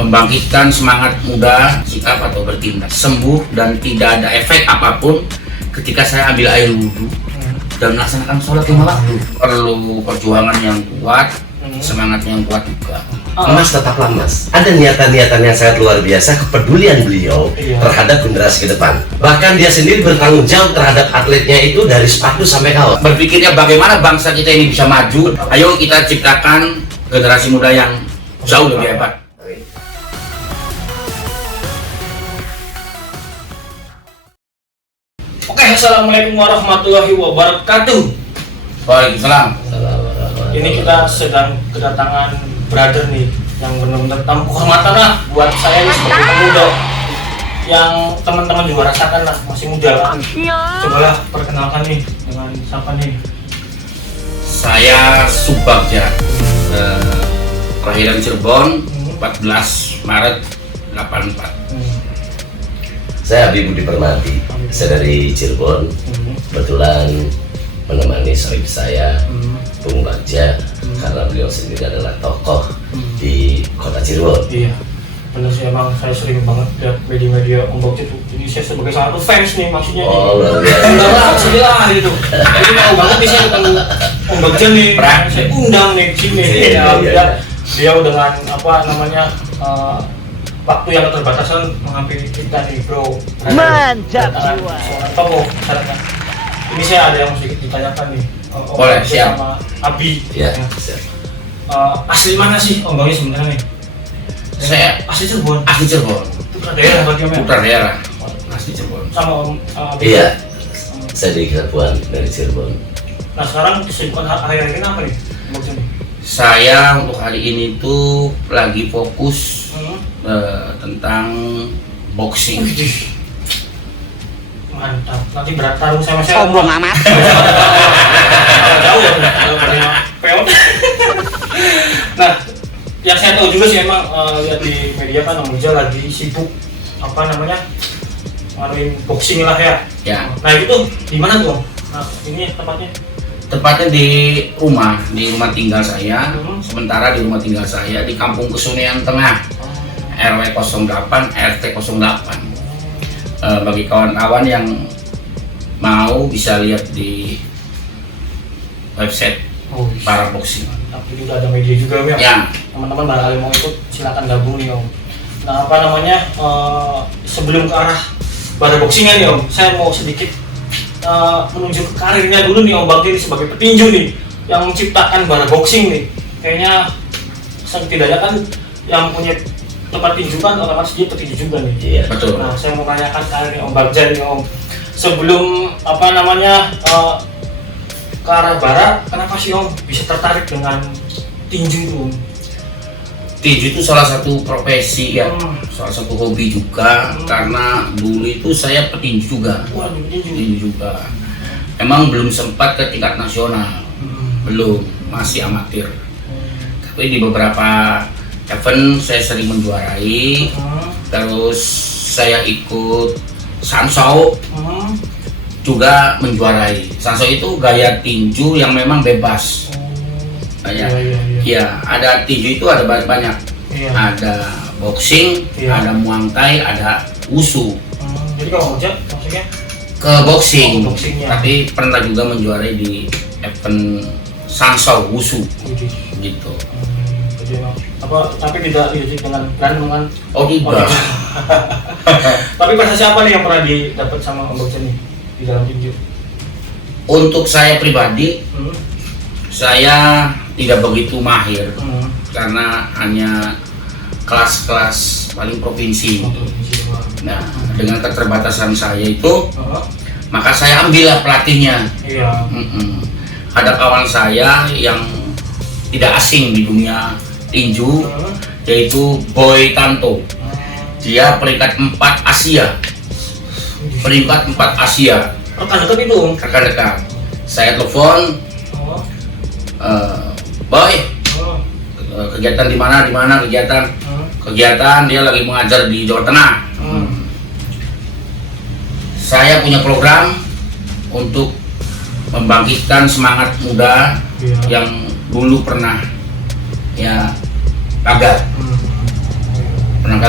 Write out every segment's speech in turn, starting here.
membangkitkan semangat muda, sikap atau bertindak, sembuh dan tidak ada efek apapun ketika saya ambil air wudhu dan melaksanakan sholat 5 waktu. Perlu perjuangan yang kuat, semangat yang kuat juga. Mas tetaplah Mas, ada niatan-niatan yang sangat luar biasa, kepedulian beliau terhadap generasi ke depan. Bahkan dia sendiri bertanggung jawab terhadap atletnya itu dari sepatu sampai kaos. Berpikirnya bagaimana bangsa kita ini bisa maju. Ayo kita ciptakan generasi muda yang jauh lebih hebat. Oke, assalamualaikum warahmatullahi wabarakatuh. Waalaikumsalam. Ini kita sedang kedatangan brother nih yang benar-benar tanpa kehormatan lah buat saya nih sebagai pemuda yang teman-teman juga rasakan lah, masih muda lah. Cobalah perkenalkan nih dengan siapa nih? Saya Subagja, kelahiran Cirebon, 14 Maret 84. Saya Habib Budi Permati, saya dari Cirebon. Kebetulan menemani sohib saya, Bung Bagja, karena beliau sendiri adalah tokoh di kota Cirebon. Iya, benar sih, emang saya sering banget lihat media-media Om Bagja tuh. Ini saya sebagai salah satu fans nih maksudnya. Oh, luar biasa. Undang lah, sini lah gitu. Jadi mau banget nih saya ketemu Om Bagja nih. Saya undang nih ke sini. Dia dengan apa namanya waktu yang keterbatasan menghampiri kita nih bro. Mantap jiwa. Tokoh syaratnya. Ini saya ada yang sedikit ditanyakan nih. Boleh, siap. Sama Abi. Ya, siap. Asli mana sih Om Bagja sebenarnya nih? Saya asli Cirebon. asli Cirebon, Putra daerah bagaimana? putra daerah, asli Cirebon. Sama Om Abi. Iya, saya di Cirebon, dari Cirebon. Nah sekarang kesibukan akhir-akhir ini apa nih Om Bagja nih? Saya untuk hari ini tuh lagi fokus tentang boxing. Mantap, nanti berat tarung sama saya. Sombong amat. Jauh kalau menerima peot. Nah, yang saya tahu juga sih emang lihat di media kan Om Bagja lagi sibuk apa namanya ngaruin boxing lah ya. Ya, Nah itu tuh di mana tuh Om? Nah ini tempatnya. tepatnya di rumah tinggal saya. Sementara di rumah tinggal saya di Kampung Kesunean Tengah, RW 08 RT 08. Bagi kawan-kawan yang mau bisa lihat di website para boxing. Tapi udah ada media juga Om ya. Ya, Teman-teman barangkali mau ikut silakan gabung nih Om. Nah apa namanya sebelum ke arah pada boxingnya nih Om, saya mau sedikit menuju ke karirnya dulu nih Om Bagja ini sebagai petinju nih yang menciptakan bara boxing nih. Kayaknya setidaknya kan yang punya tempat tinju kan otomatis dia petinju juga nih. Iya. betul. Nah saya mau tanyakan karirnya Om Bagja nih Om. Sebelum apa namanya ke arah bara, kenapa sih Om bisa tertarik dengan tinju itu Om? Tinju itu salah satu profesi ya, salah satu hobi juga. Karena dulu itu saya petinju juga. Waduh, tinju. Petinju juga. Emang belum sempat ke tingkat nasional, belum, masih amatir. Tapi di beberapa event saya sering menjuarai. Terus saya ikut Sansau juga menjuarai. Sansau itu gaya tinju yang memang bebas. Iya, ada tinju itu ada banyak. Iya. Ada boxing, Iya. ada muang thai, ada wushu. Jadi kalau Bagja maksudnya Ke boxing, Oh, boxingnya. tapi pernah juga menjuarai di event Sansau wushu gitu. jadi emang apa tapi tidak identik dengan dengan Oh tidak. tapi prestasi apa nih yang pernah didapat sama Om Bagja nih di dalam tinju? Untuk saya pribadi, saya tidak begitu mahir karena hanya kelas-kelas paling provinsi. Nah, dengan keterbatasan saya itu, maka saya ambillah pelatihnya. Iya. Ada kawan saya yang tidak asing di dunia tinju, yaitu Boy Tanto. Dia peringkat 4 Asia. Peringkat 4 Asia. Rekan dekat itu Om. Rekan-rekan. Saya telepon, Boy, kegiatan di mana kegiatan? Kegiatan dia lagi mengajar di Jawa Tengah. Saya punya program untuk membangkitkan semangat muda yang dulu pernah ya gagal.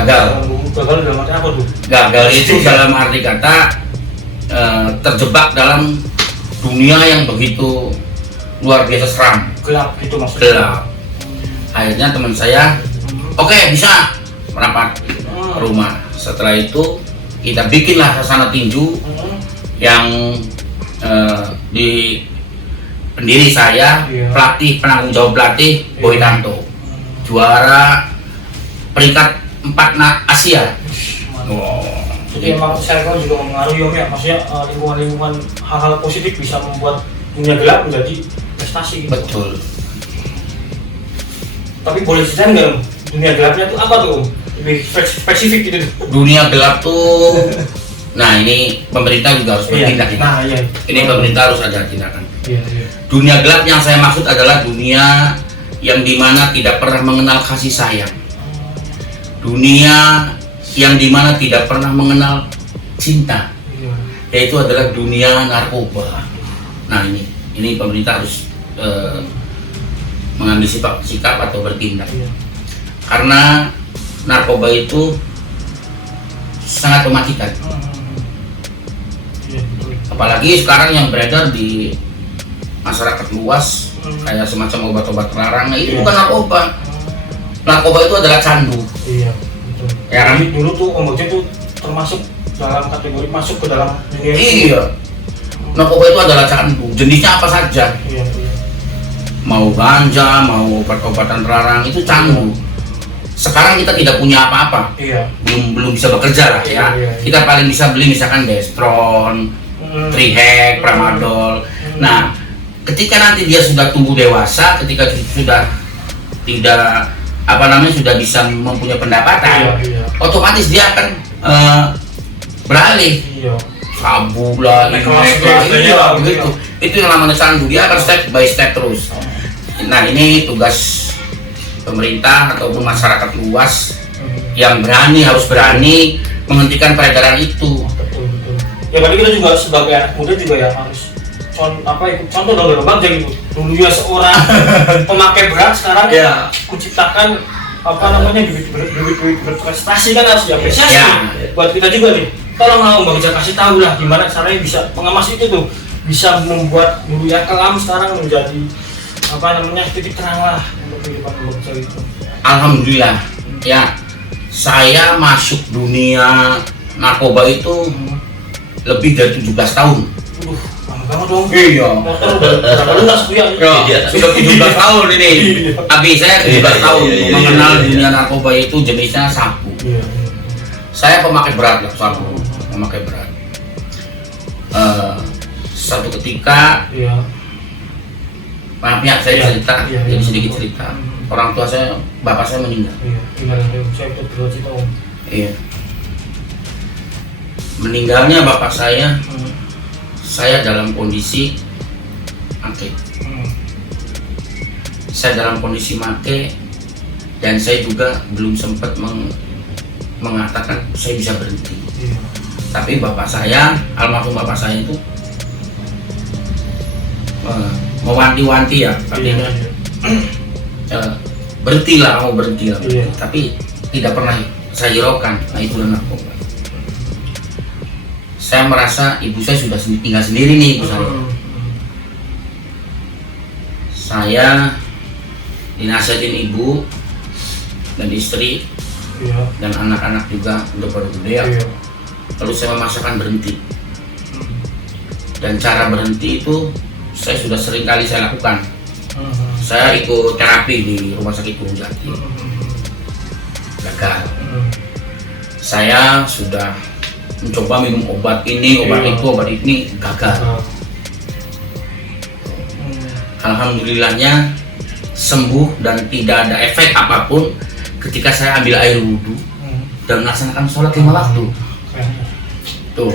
gagal. Gagal dalam arti apa tuh? Gagal itu dalam arti kata terjebak dalam dunia yang begitu luar biasa seram, Gelap itu maksudnya. gelap. Akhirnya teman saya, oke, bisa merapat ke rumah. Setelah itu kita bikinlah sasana tinju yang di pendiri saya, Iya. pelatih, penanggung jawab pelatih Boy Tanto, juara peringkat 4 Asia. Wow. Jadi emang circle juga mempengaruhi Om ya, maksudnya lingkungan-lingkungan hal-hal positif bisa membuat dunia gelap menjadi prestasi gitu. Betul. Tapi boleh ceritain nggak Om, dunia gelapnya tuh apa tuh Om? Lebih spesifik gitu. Dunia gelap tuh, nah ini pemerintah juga harus bertindak. Iya. Nah iya. Ini pemerintah harus ada tindakan. Iya iya. Dunia gelap yang saya maksud adalah dunia yang dimana tidak pernah mengenal kasih sayang. Dunia yang dimana tidak pernah mengenal cinta, Iya. yaitu adalah dunia narkoba. Nah ini pemerintah harus mengambil sikap atau bertindak, Iya. karena narkoba itu sangat mematikan. Iya betul. Apalagi sekarang yang beredar di masyarakat luas kayak semacam obat-obat terlarang. Nah, itu Iya. bukan narkoba. Narkoba itu adalah candu. Iya betul. Ya kan? Jadi dulu tuh Om Bagja tuh termasuk dalam kategori masuk ke dalam dunia itu. Iya. Narkoba itu adalah candu. Jenisnya apa saja. Iya iya. Mau ganja, mau obat-obatan terlarang, itu candu. Sekarang kita tidak punya apa-apa. Iya. Belum bisa bekerja lah ya. Iya. Kita paling bisa beli misalkan Destron, Trihack, Tramadol. Nah, ketika nanti dia sudah tumbuh dewasa, ketika sudah tidak sudah bisa mempunyai pendapatan, Iya. otomatis dia akan beralih Iya. sabu lah, Naik ini kelas iya, lah, begitu. iya. Itu yang namanya candu, dia akan step by step terus. Nah, ini tugas pemerintah ataupun masyarakat luas yang harus berani menghentikan peredaran itu. Betul betul. Ya tadi kita juga sebagai anak muda juga ya harus ikut contoh dong Bagja gitu. Dulunya seorang pemakai berat, sekarang Ya. menciptakan bibit berprestasi kan harus diapresiasi. Ya. Buat kita juga nih. Tolong Om Bagja kasih tahu lah gimana caranya bisa mengemas itu tuh, bisa membuat dulu yang kelam sekarang menjadi titik terang lah untuk kehidupan Om Bagja itu. Alhamdulillah, ya, saya masuk dunia narkoba itu lebih dari 17 tahun. Lama banget dong. Iya. Motor udah berapa lunas Bu ya? Iya. Sudah 17 tahun ini. Tapi saya 17 tahun Iya. mengenal dunia narkoba itu jenisnya sabu. Iya. Saya pemakai berat lah, sabu, pemakai berat. Satu ketika, Iya. maaf ya saya Iya. cerita, Iya, jadi iya. sedikit cerita. Orang tua saya, bapak saya meninggal. Iya. Tinggal saya ikut bercerita Om. Iya. Meninggalnya bapak saya dalam kondisi make. Saya dalam kondisi make dan saya juga belum sempat mengatakan saya bisa berhenti. Iya. Tapi bapak saya, almarhum bapak saya itu mewanti-wanti ya, tapi berhentilah, mau berhenti lah. Iya. Tapi tidak pernah saya hiraukan. Nah, itulah narkoba. Saya merasa ibu saya sudah tinggal sendiri nih, ibu saya. Saya dinasihatin ibu dan istri Iya. dan anak-anak juga udah pada gede ya. Iya. Lalu saya memaksakan berhenti. Dan cara berhenti itu saya sudah sering kali saya lakukan. Saya ikut terapi di rumah sakit Gunung Jati. Gagal. Saya sudah mencoba minum obat ini, obat Iya. itu, obat ini, gagal. Alhamdulillahnya sembuh dan tidak ada efek apapun ketika saya ambil air wudhu dan melaksanakan sholat 5 waktu. Tuh.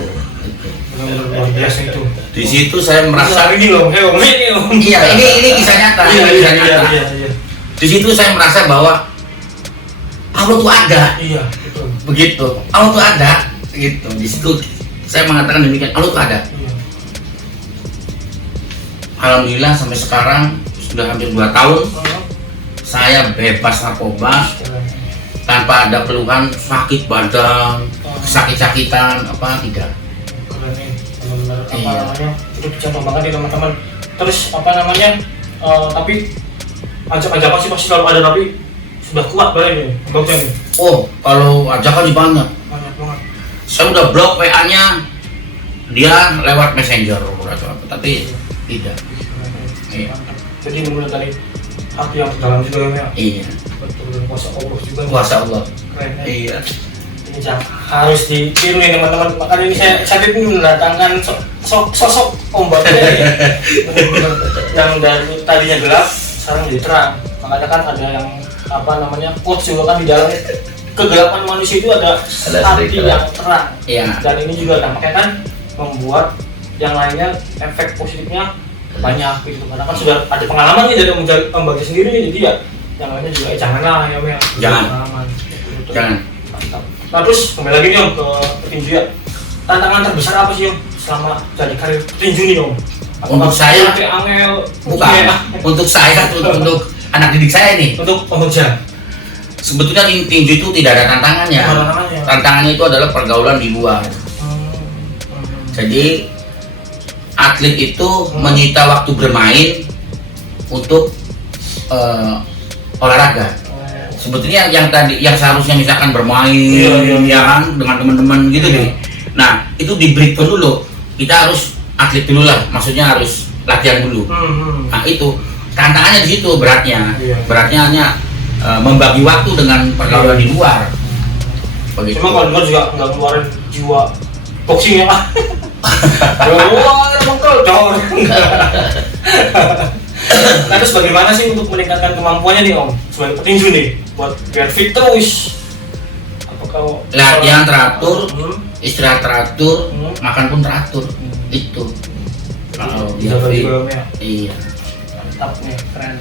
Gitu. Benar-benar luar biasa itu. Di situ saya merasa ini loh, ini loh. iya, ini kisah nyata, Iya, ini kisah nyata. iya. Di situ saya merasa bahwa Allah tuh ada, Iya, betul. begitu. Allah tuh ada, gitu. Di situ saya mengatakan demikian, Allah tuh ada. Iya. Alhamdulillah sampai sekarang sudah hampir 2 tahun saya bebas narkoba tanpa tanpa ada keluhan sakit badan, sakit-sakitan apa tidak. Keren nih, benar-benar apa Iya. namanya itu dicontoh banget nih teman-teman. Terus apa namanya tapi ajak-ajakan sih pasti selalu ada, tapi sudah kuat banget nih bagusnya nih, Oh, kalau ajakan sih banyak. banyak banget. Saya udah blok WA-nya dia lewat messenger atau apa, tapi tidak. Iya. Mantap. Jadi benar dari hati yang terdalam juga ya. Iya. Betul-betul kuasa Allah juga. Kuasa Allah. Keren. Ya. Iya. Ini harus ditiru nih teman-teman. Makanya ini saya ini mendatangkan sosok Om Bagja nih. Benar-benar yang dari tadinya gelap sekarang jadi terang. Makanya kan ada yang apa namanya quotes juga kan di dalam kegelapan manusia itu ada hati sedikit yang terang. Iya. Dan ini juga dampaknya kan membuat yang lainnya efek positifnya banyak gitu, karena kan sudah ada pengalaman nih dari Om Bagja sendiri nih, jadi ya yang lainnya juga janganlah ya Om ya. Jangan. Pengalaman. Betul-betul. Jangan. Mantap. Nah terus kembali lagi nih Om ke petinju ya. Tantangan terbesar apa sih Om selama jadi karir petinju nih Om? Untuk saya sampai angel bukan. Untuk saya, untuk anak didik saya nih. untuk Om Bagja. Sebetulnya tinju itu tidak ada tantangannya. Tantangannya. Tantangannya itu adalah pergaulan di luar. Jadi atlet itu menyita waktu bermain untuk olahraga. Sebetulnya yang tadi yang seharusnya misalkan bermain Iya. ya kan dengan teman-teman gitu deh. Nah, itu di breakdown dulu. Kita harus atlet dulu lah, maksudnya harus latihan dulu. Nah, itu tantangannya di situ beratnya. Iya. Beratnya hanya membagi waktu dengan pergaulan di luar. Begitu. Cuma kalau luar juga nggak ngeluarin jiwa boxing ya Pak. Wah, mengkol dong. Nah terus bagaimana sih untuk meningkatkan kemampuannya nih Om sebagai petinju nih buat biar fit terus? Apakah Latihan teratur, Hmm. istirahat teratur, Hmm. makan pun teratur. Itu. Kalau dia Jaga fit, juga Om ya. iya. Mantap nih, keren.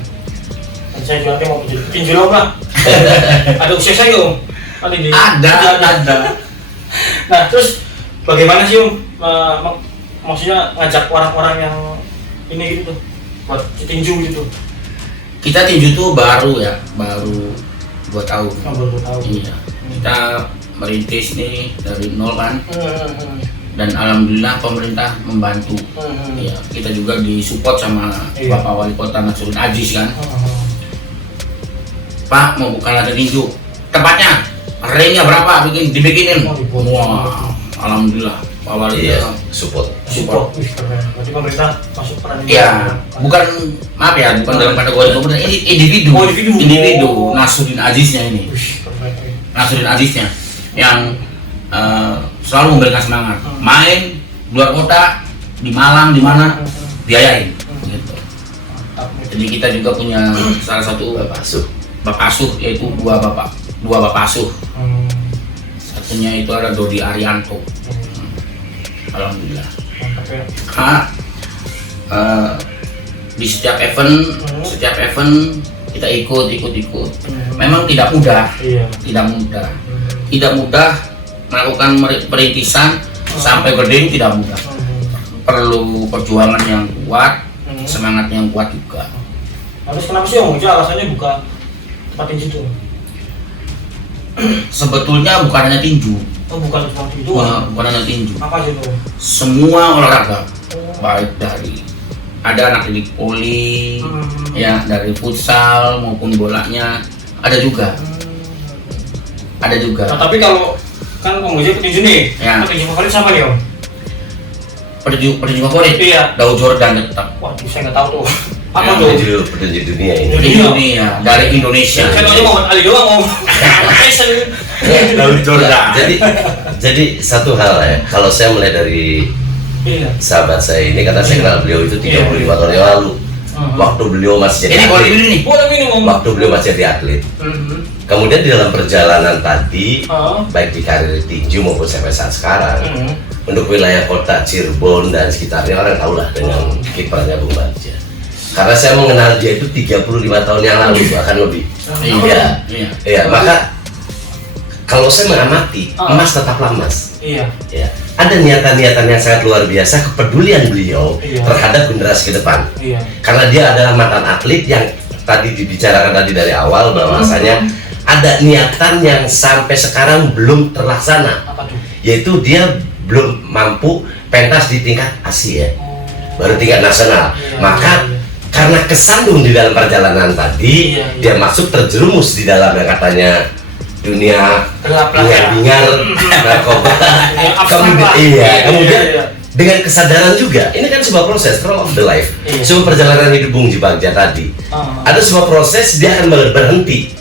Dan saya juga nanti mau menjadi petinju Om lah. Ada usia saya nggak Om? Nanti di Ada. Nah terus bagaimana sih Om maksudnya ngajak orang-orang yang ini gitu tuh buat tinju gitu? Kita tinju tuh baru 2 tahun. Baru tahu. Iya. Kita merintis nih dari nol kan, Hmm. dan alhamdulillah pemerintah membantu. Iya, kita juga disupport sama Iya. Bapak Wali Kota Nasruddin Aziz kan. Hmm. Pak mau buka latihan tinju, tempatnya, ringnya berapa? Dibikinin. Oh, dibuat. Wah, alhamdulillah Pak Wali Iya, Kota support. Support. Wih, keren. Berarti pemerintah masuk peran juga. ya, bukan maaf ya, bukan dalam kategori pemerintah, ini individu. Oh, individu. Oh. Nasruddin Aziznya ini. Wih, keren. Nasruddin Aziznya yang selalu memberikan semangat. Main luar kota, di Malang, di mana biayain. Gitu. Mantap nih. Jadi kita juga punya salah satu Bapak asuh. bapak asuh, yaitu dua bapak asuh. Hmm. Satunya itu ada Dodi Arianto. Alhamdulillah. Mantap ya. Karena di setiap event kita ikut. Memang tidak mudah, Iya. tidak mudah melakukan perintisan sampai berdiri, tidak mudah. Perlu perjuangan yang kuat, semangat yang kuat juga. Terus kenapa sih Om? Itu alasannya buka tempat tinju itu? Sebetulnya bukan hanya tinju, Oh, bukan cuma tinju. bukan hanya tinju. Apa sih itu? Semua olahraga, baik dari ada anak didik voli, ya dari futsal maupun bolanya ada juga. Nah, tapi kalau kan Om Bagja petinju nih, Ya. petinju favorit siapa nih Om? Petinju favorit, Iya. Daud Jordan tetap. Waduh, saya nggak tahu tuh. Apa Ya, tuh? Petinju dunia ini. Dunia. Indonesia, dari Indonesia. Saya tahunya Muhammad Ali doang Om. Tyson. Daud Jordan. Nah, jadi satu hal ya, kalau saya mulai dari Iya. sahabat saya ini, karena saya kenal beliau itu 35 tahun yang lalu. Waktu beliau masih jadi Ini boleh atlet. ini nih. Boleh minum Om. Waktu beliau masih jadi atlet. Kemudian di dalam perjalanan tadi, baik di karir tinju maupun sampai saat sekarang, untuk wilayah kota Cirebon dan sekitarnya orang tahu lah dengan kiprahnya Bung Bagja. Karena saya mengenal dia itu 35 tahun yang lalu, bahkan lebih. Iya. Iya, maka kalau saya mengamati, emas tetaplah emas. Iya. Ya, ada niatan-niatan yang sangat luar biasa, kepedulian beliau Iya. terhadap generasi ke depan. Iya. Karena dia adalah mantan atlet yang tadi dibicarakan tadi dari awal bahwasanya ada niatan yang sampai sekarang belum terlaksana, Apa tuh? yaitu dia belum mampu pentas di tingkat Asia, baru tingkat nasional. Iya, Maka iya. karena kesandung di dalam perjalanan tadi, Iya, iya. dia masuk terjerumus di dalam yang katanya dunia Gelap-gelap ya. bingar, narkoba. Kemudian, kemudian dengan kesadaran juga, ini kan sebuah proses, through of the life, Iya. sebuah perjalanan hidup Bung Ji Bagja tadi. Ada sebuah proses dia akan berhenti,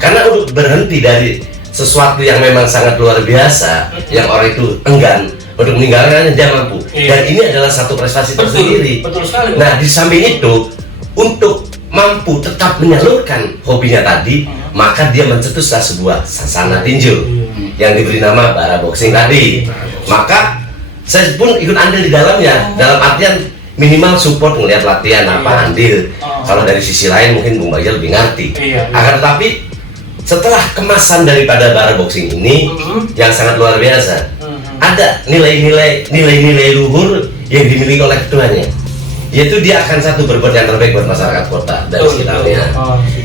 karena untuk berhenti dari sesuatu yang memang sangat luar biasa, yang orang itu enggan untuk meninggalkan, dia mampu. Iya. Dan ini adalah satu prestasi tersendiri. Betul sekali. Nah, di samping itu, untuk mampu tetap menyalurkan hobinya tadi, maka dia mencetuslah sebuah sasana tinju yang diberi nama bara boxing tadi. Maka saya pun ikut andil di dalamnya, dalam artian minimal support ngelihat latihan apa andil. Kalau dari sisi lain mungkin Bung Bagja lebih ngerti. Iya. Akan tetapi setelah kemasan daripada bara boxing ini yang sangat luar biasa, ada nilai-nilai luhur yang dimiliki oleh ketuanya, yaitu dia akan satu berbuat yang terbaik buat masyarakat kota dan sekitarnya.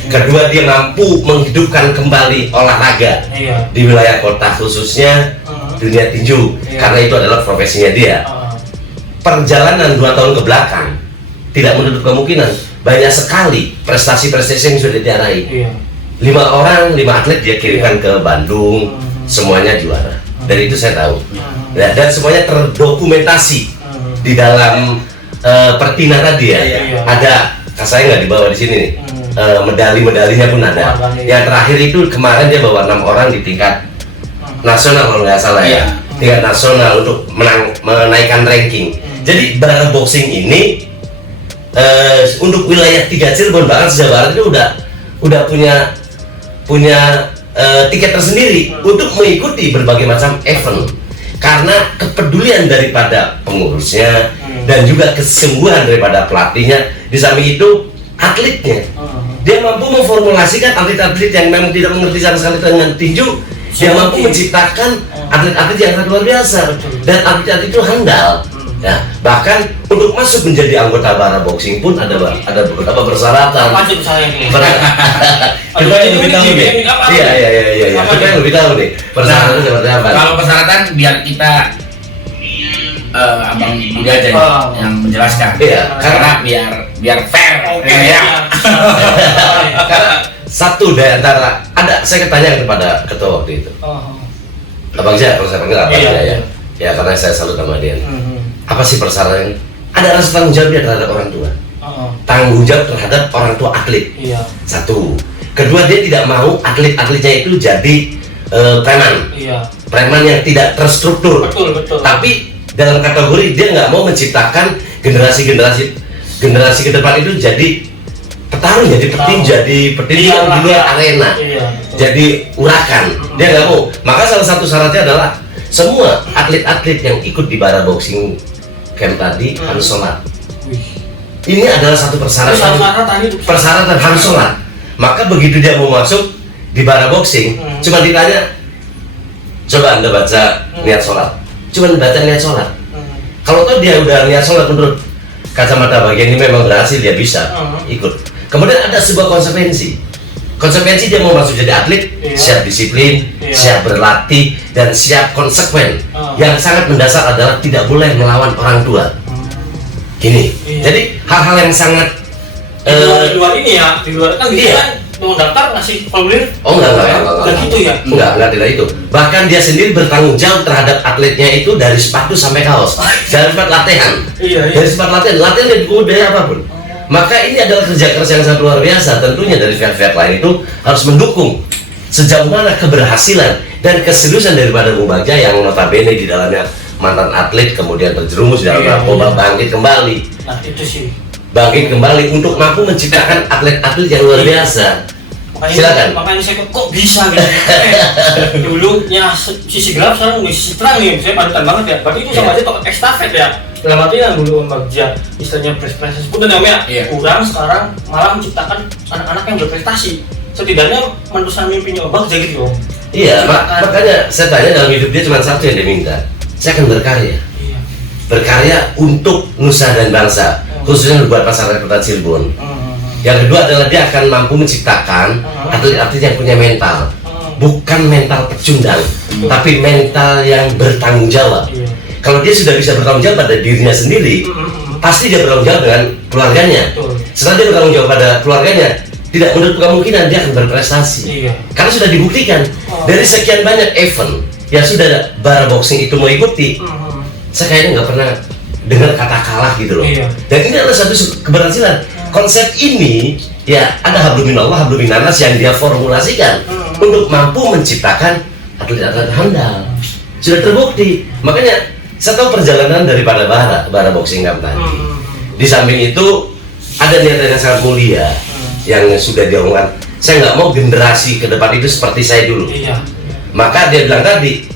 Kedua, dia mampu menghidupkan kembali olahraga Iya. di wilayah kota, khususnya dunia tinju, Iya. karena itu adalah profesinya dia. Perjalanan 2 tahun ke belakang tidak menutup kemungkinan banyak sekali prestasi-prestasi yang sudah ditiarai. Iya. 5 atlet dia kirimkan ke Bandung, semuanya juara. Dari itu saya tahu. Ya, dan semuanya terdokumentasi di dalam Pertina tadi ya. Iya. Ada, saya nggak dibawa di sini nih. Medali-medalinya pun ada. Yang terakhir itu kemarin dia bawa 6 orang di tingkat nasional kalau nggak salah ya. Tingkat nasional untuk menaikkan ranking. Jadi bara boxing ini untuk wilayah 3 Cirebon bahkan Jawa Barat itu udah punya tiket tersendiri untuk mengikuti berbagai macam event, karena kepedulian daripada pengurusnya dan juga kesungguhan daripada pelatihnya. Di samping itu atletnya, dia mampu memformulasikan atlet-atlet yang memang tidak mengerti sama sekali dengan tinju. Dia mampu menciptakan atlet-atlet yang sangat luar biasa, dan atlet-atlet itu handal. Nah, bahkan untuk masuk menjadi anggota bara boxing pun ada beberapa persyaratan. Apa tuh saya ini? Kita yang lebih tahu nih. Iya. Kita yang lebih tahu nih. Persyaratan seperti apa? Kalau persyaratan biar kita Abang Budi aja nih yang menjelaskan. Iya, Karena biar fair. Ya. Karena satu dari antara saya ketanya kepada ketua waktu itu. Abang Jah, kalau saya panggil Abang Jah ya. Ya, karena saya salut sama dia. Apa sih persyaratan? Ada rasa tanggung jawab dia terhadap orang tua. Tanggung jawab terhadap orang tua atlet. Iya. Satu. Kedua, dia tidak mau atletnya itu jadi preman. Iya. Preman yang tidak terstruktur. Betul. Tapi dalam kategori dia nggak mau menciptakan generasi ke depan itu jadi petarung, jadi petinju di luar arena. Iya. Jadi urakan. Dia nggak mau. Maka salah satu syaratnya adalah semua atlet-atlet yang ikut di bara boxing camp tadi harus sholat. Ini adalah satu persyaratan harus sholat. Maka begitu dia mau masuk di bara boxing, cuma ditanya, coba Anda baca niat sholat. Cuma baca niat sholat. Kalau toh dia udah niat sholat menurut kacamata bagian ini memang berhasil, dia bisa ikut. Kemudian ada sebuah konsekuensi dia mau masuk jadi atlet, siap disiplin, siap berlatih, dan siap konsekuen. Yang sangat mendasar adalah tidak boleh melawan orang tua. Gini, jadi hal-hal yang sangat di luar ini ya, di luar kan gitu kan mau daftar ngasih formulir. Enggak gitu ya. Enggak tidak itu. Bahkan dia sendiri bertanggung jawab terhadap atletnya itu dari sepatu sampai kaos, dari sepatu latihan. Dari sepatu latihan dan budaya apapun. Maka ini adalah kerja keras yang sangat luar biasa. Tentunya dari pihak-pihak lain itu harus mendukung sejauh mana keberhasilan dan keseriusan daripada Bung Bagja yang notabene di dalamnya mantan atlet kemudian terjerumus dalam narkoba, bangkit kembali. Nah itu sih. Bangkit kembali untuk mampu menciptakan atlet-atlet yang luar biasa. Silakan. Makanya saya kok bisa gitu. Dulunya sisi gelap, sekarang udah sisi terang nih. Saya panutan banget ya. Berarti itu sama aja tokoh estafet ya. Dalam arti yang dulu Om Bagja istilahnya prestasi sebut namanya kurang, sekarang malah menciptakan anak-anak yang berprestasi. Setidaknya meneruskan mimpinya Om Bagja gitu Om. Iya, makanya saya tanya dalam hidup dia cuma satu yang dia minta. Saya akan berkarya. Iya. Berkarya untuk nusa dan bangsa, khususnya buat masyarakat Kota Cirebon. Yang kedua adalah dia akan mampu menciptakan atlet-atlet yang punya mental. Bukan mental pecundang, tapi mental yang bertanggung jawab. Iya. Kalau dia sudah bisa bertanggung jawab pada dirinya sendiri, pasti dia bertanggung jawab dengan keluarganya. Betul. Setelah dia bertanggung jawab pada keluarganya, tidak menutup kemungkinan dia akan berprestasi. Iya. Karena sudah dibuktikan dari sekian banyak event yang sudah bara boxing itu mengikuti, saya kayaknya nggak pernah dengar kata kalah gitu loh. Iya. Dan ini adalah satu keberhasilan. Konsep ini ya ada hablum minallah hablum minannas yang dia formulasikan untuk mampu menciptakan atlet-atlet handal. Sudah terbukti. Makanya saya tahu perjalanan daripada bara boxing kamu tadi. Di samping itu ada niatan yang sangat mulia yang sudah diomongkan. Saya nggak mau generasi ke depan itu seperti saya dulu. Iya. Maka dia bilang tadi,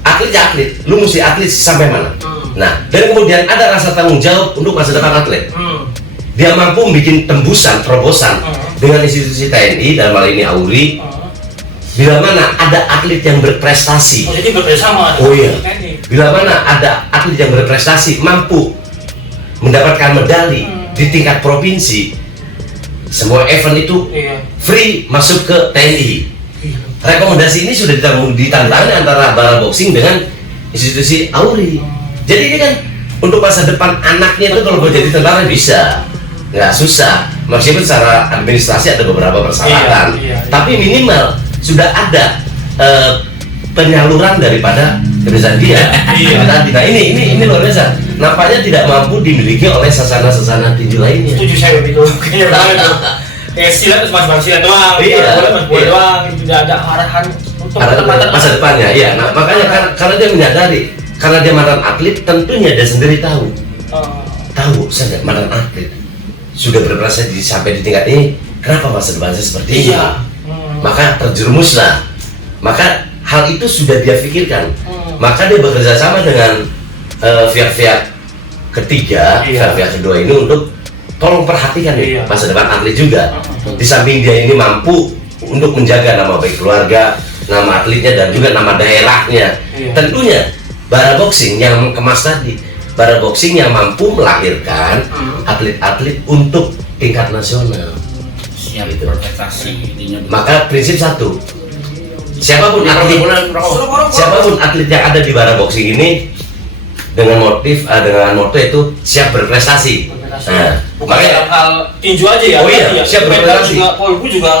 atlet ya atlet, lu mesti atlet sampai mana. Nah, dan kemudian ada rasa tanggung jawab untuk masa depan atlet. Dia mampu bikin tembusan, terobosan dengan institusi TNI dalam hal ini AURI. Bila mana ada atlet yang berprestasi, Oh, jadi bekerjasama. oh iya, bila mana ada atlet yang berprestasi mampu mendapatkan medali di tingkat provinsi, semua event itu Iya. free masuk ke TNI. Rekomendasi ini sudah ditantangani antara bara boxing dengan institusi AURI. Jadi ini kan untuk masa depan anaknya itu kalau mau jadi tentara bisa, nggak susah. Meskipun secara administrasi ada beberapa persyaratan, Iya, iya. tapi minimal sudah ada penyaluran daripada kebiasaan dia. Iya. Nah ini luar biasa. Nampaknya tidak mampu dimiliki oleh sasana-sasana tinju lainnya. Setuju saya begitu. Kayaknya benar itu. Kayak silat itu cuma silat doang. Iya. Bola mas bola Iya. doang. Tidak ada arahan untuk Ada masa depannya, iya. Nah, makanya karena dia menyadari, karena dia mantan atlet, tentunya dia sendiri tahu. Tahu, saya mantan atlet sudah berprestasi sampai di tingkat ini. Kenapa masa depan saya seperti ini? Iya. Maka terjerumuslah. Maka hal itu sudah dia pikirkan. Maka dia bekerja sama dengan pihak-pihak ketiga, Iya. pihak kedua ini untuk tolong perhatikan nih Iya. masa depan atlet juga. Di samping dia ini mampu untuk menjaga nama baik keluarga, nama atletnya dan juga nama daerahnya. Iya. Tentunya bara boxing yang kemas tadi, bara boxing yang mampu melahirkan atlet-atlet untuk tingkat nasional. Siap Gitu. berprestasi intinya. Maka prinsip satu, siapapun atlet yang ada di bara boxing ini dengan moto itu siap berprestasi. Nah, Bukan makanya dalam hal tinju aja ya. Oh iya, berarti ya. siap Mental berprestasi. juga, polbu juga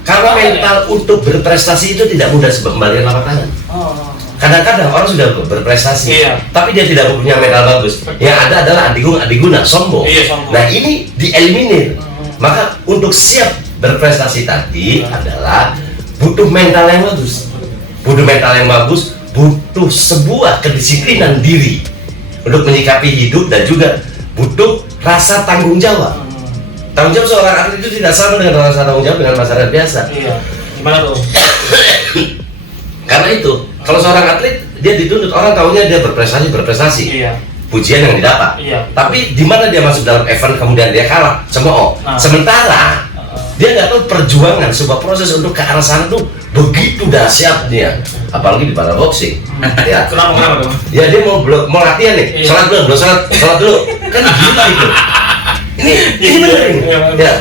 karena mental untuk berprestasi itu tidak mudah kembali lapak tangan. Kadang-kadang orang sudah berprestasi, Iya. tapi dia tidak punya mental bagus. Yang ada adalah adiguna, sombong. Iya, sombong. Nah ini dieliminir. Maka untuk siap berprestasi tadi adalah butuh mental yang bagus. Butuh mental yang bagus, butuh sebuah kedisiplinan diri untuk menyikapi hidup dan juga butuh rasa tanggung jawab. Tanggung jawab seorang atlet itu tidak sama dengan rasa tanggung jawab dengan masyarakat biasa. Iya. Gimana tuh? Karena itu, kalau seorang atlet dia dituntut, orang tahunya dia berprestasi. Iya. Pujian yang didapat. Iya. Tapi di mana dia masuk dalam event kemudian dia kalah, cemooh. Nah. Sementara dia nggak tahu perjuangan sebuah proses untuk ke arah sana tuh begitu dahsyatnya, apalagi di bara boxing. Ya. Kenapa tuh? Ya dia mau latihan nih, Iya. sholat dulu, sholat dulu, kan gila itu. Ini benar ini. Iya, Ya,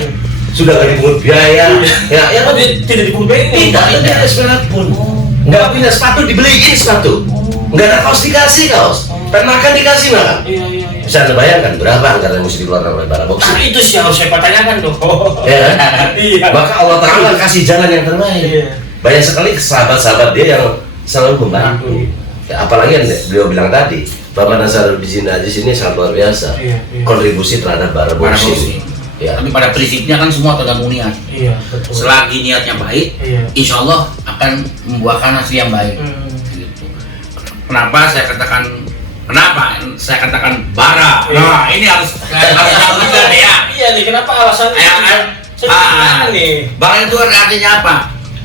sudah gak dipungut biaya. Ya, ya kan Dia tidak dipungut biaya. tidak ada seperak pun. Nggak punya sepatu dibeliin sepatu. Nggak ada kaos dikasih kaos. Pengen makan dikasih makan. Iya. Bisa anda bayangkan berapa anggaran yang mesti dikeluarkan oleh bara Nah boxing? itu sih harus saya pertanyakan tuh. Ya kan? Iya. Maka Allah Ta'ala kasih jalan yang terbaik. Iya. Banyak sekali sahabat-sahabat dia yang selalu membantu. Ya, apalagi yang beliau bilang tadi, Bapak Nasaruddin Aziz ini sangat luar biasa. Iya. Kontribusi terhadap bara Bara boxing. boxing. Ya. Tapi pada prinsipnya kan semua tergantung niat. Iya, betul. Selagi niatnya baik, Iya. insya Allah akan membuahkan hasil yang baik. Gitu. Kenapa saya katakan bara? Iya. Nah ini harus tahu juga nih ya. Iya nih, kenapa alasannya? Nih. Bara itu artinya apa?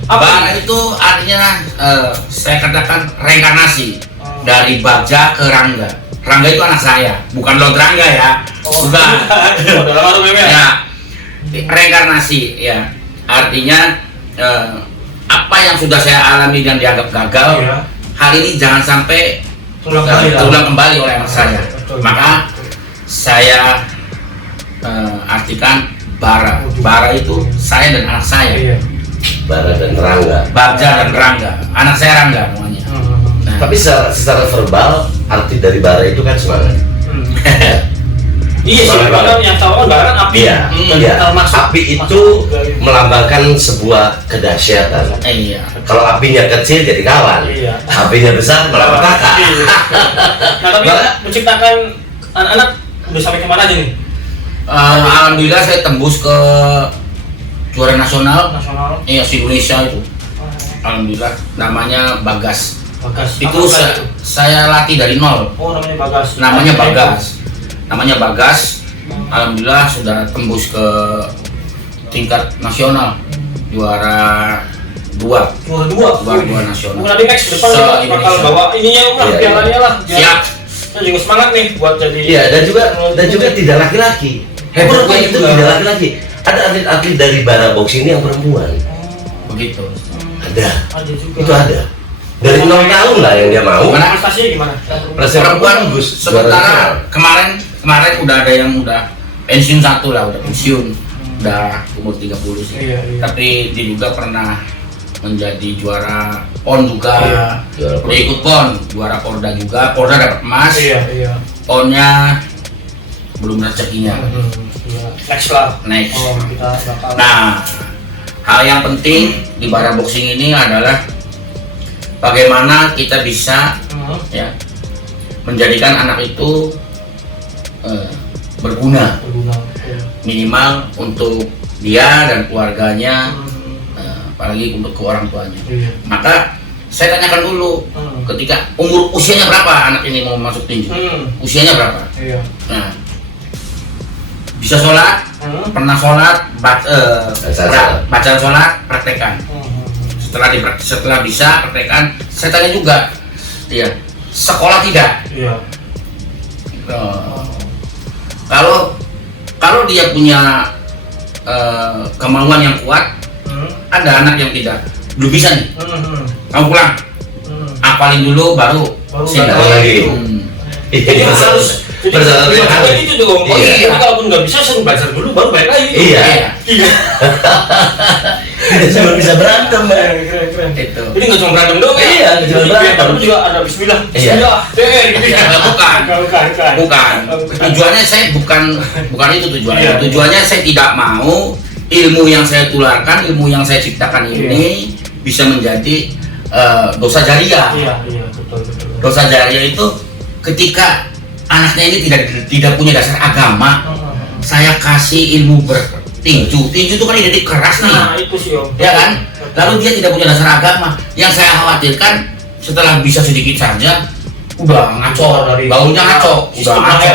Apa? Bara itu artinya saya katakan reinkarnasi dari Bagja ke Rangga. Rangga itu anak saya, bukan Lord Rangga ya. Bukan. Udah lama tuh Meme. Ya, reinkarnasi ya. Artinya apa yang sudah saya alami dan dianggap gagal, Iya. hal ini jangan sampai terulang kembali oleh anak saya. Betul. Maka saya artikan Bara. Bara itu saya dan anak saya. Iya. Bara dan Rangga. Bagja dan Rangga. Anak saya Rangga namanya. Nah, Tapi secara verbal arti dari bara itu kan semangat. Iya sih, Semangat bahkan yang tahu kan bahkan api. Iya, iya. Termasuk Api itu melambangkan sebuah kedahsyatan. iya. Kalau apinya kecil jadi kawan, Iya. apinya besar malapetaka. Iya. Nah, tapi menciptakan anak-anak udah sampai kemana aja nih? Alhamdulillah saya tembus ke juara nasional. Nasional. Iya, se-Indonesia itu. Alhamdulillah, namanya Bagas. Bagas. Itu Apa saya latih dari nol. Oh, namanya Bagas. Namanya Bagas. Namanya Bagas. Alhamdulillah sudah tembus ke tingkat nasional. Juara 2. Juara 2 nasional. Mungkin nanti next depan kita bakal Se-Indonesia. bawa ininya lah, Iya, pialanya lah. Biar Siap. Saya juga semangat nih buat jadi. Iya, dan juga tidak laki-laki. Hebatnya itu tidak laki-laki. Ada atlet-atlet dari bara boxing ini yang perempuan. Begitu. Ada. Ada juga. Itu ada. Dari 0 tahun lah yang dia mau. Mana? Prestasinya gimana? Prestasi Perempuan bagus. sementara kemarin udah ada yang udah pensiun satu lah, udah pensiun. Udah umur 30 sih. Iya, iya. Tapi dia juga pernah menjadi juara PON juga. Iya. Juara Dia ikut PON, juara Porda juga. Porda dapat emas. Iya. PON-nya belum rezekinya. Iya. Next lah. Next. Oh, kita bakal. Nah, hal yang penting di bara boxing ini adalah bagaimana kita bisa ya menjadikan anak itu berguna, Iya. minimal untuk dia dan keluarganya, apalagi untuk ke orang tuanya. Iya. Maka saya tanyakan dulu, ketika usianya berapa anak ini mau masuk tinju? Usianya berapa? Iya. Nah, bisa sholat, pernah sholat, bacaan sholat, praktekkan. Setelah bisa praktekkan, saya tanya juga, ya sekolah tidak? Iya. Kalau dia punya kemauan yang kuat, ada anak yang tidak, belum bisa nih, kamu pulang, apalin dulu baru Baru lagi. Jadi harus Persyaratan itu dong. Oh Iya. iya. Kalaupun nggak bisa, suruh belajar dulu, baru balik lagi. Iya. Iya. Tidak cuma bisa berantem, Mbak. Keren. Itu. Jadi nggak cuma berantem doang ya? Iya, nggak cuma Jadi berantem. biar juga ada Bismillah. Iya. Bismillah. Gitu ya. Bukan. Tujuannya saya bukan itu tujuannya. Iya. Tujuannya saya tidak mau ilmu yang saya tularkan, ilmu yang saya ciptakan ini bisa menjadi dosa jariah. Iya, betul. Dosa jariah itu ketika anaknya ini tidak punya dasar agama, saya kasih ilmu bertinju. Tinju itu kan identik keras nih, Nah, itu sih Om. ya kan? Lalu dia tidak punya dasar agama. Yang saya khawatirkan setelah bisa sedikit saja, udah ngaco, baunya ngaco, udah ngaco.